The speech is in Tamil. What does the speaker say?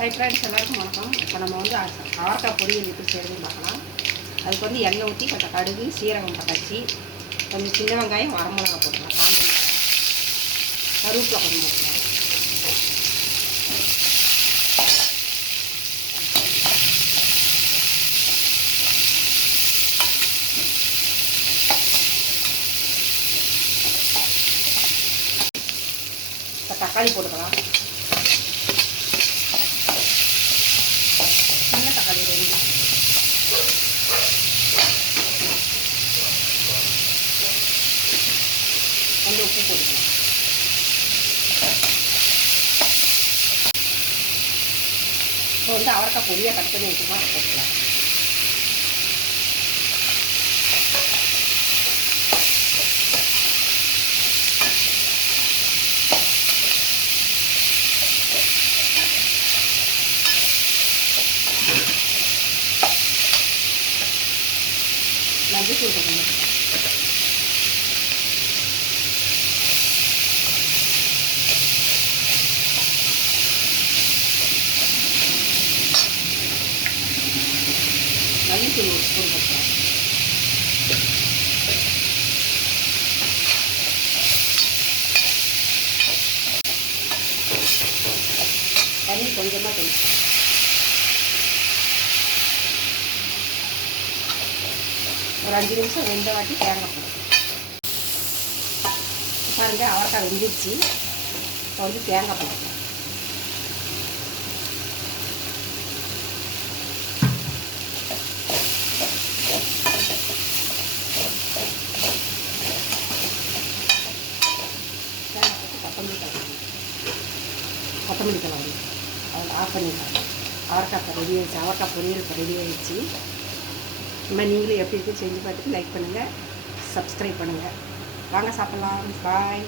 ஹை ஃப்ரெண்ட்ஸ் எல்லாருக்கும் வணக்கம். இப்போ நம்ம வந்து அவரைக்காய் பொரியல் எப்படி செய்யறதுன்னு பார்க்கலாம். அதுக்கு வந்து எண்ணெய் ஊற்றி கொஞ்சம் கடுகு, சீரகம் பட்டாச்சி, கொஞ்சம் சின்ன வெங்காயம், வரமிளகா போட்டுக்கலாம், காஞ்ச மிளகாய், கருவேப்பிலை கொஞ்சம் போட்டுக்கலாம். இப்போ தக்காளி போட்டுக்கலாம். தக்காளி ரெண்டு, கொஞ்சம் உப்பு போட்டுக்கலாம். இப்போ வந்து அவரைக்காய் பொடியாக கட் பண்ணி வச்சுமா போட்டுக்கலாம். மஞ்சள் தூள் கொஞ்சம் மல்லித்தூள் ஒரு ஸ்பூன் போட்டுக்கலாம். தண்ணி கொஞ்சமாக தெளிச்சு ஒரு 5 நிமிஷம் வெந்த வாட்டி தேங்காய் போடும். பாருங்க, அவரைக்காய் வெந்துருச்சு. இப்போ வந்து தேங்காய் போடலாம். கொத்தமல்லி தலை அதில் ஆஃப் பண்ணிக்கலாம். அவரைக்காய் ரெடி ஆகிடுச்சு. அவரைக்காய் பொரியல் இப்போ ரெடி ஆகிடுச்சு. இந்த நீங்களும் எப்படி இருக்குன்னு செஞ்சு பார்த்துட்டு லைக் பண்ணுங்கள், சப்ஸ்கிரைப் பண்ணுங்கள். வாங்க சாப்பிட்லாம். பாய்.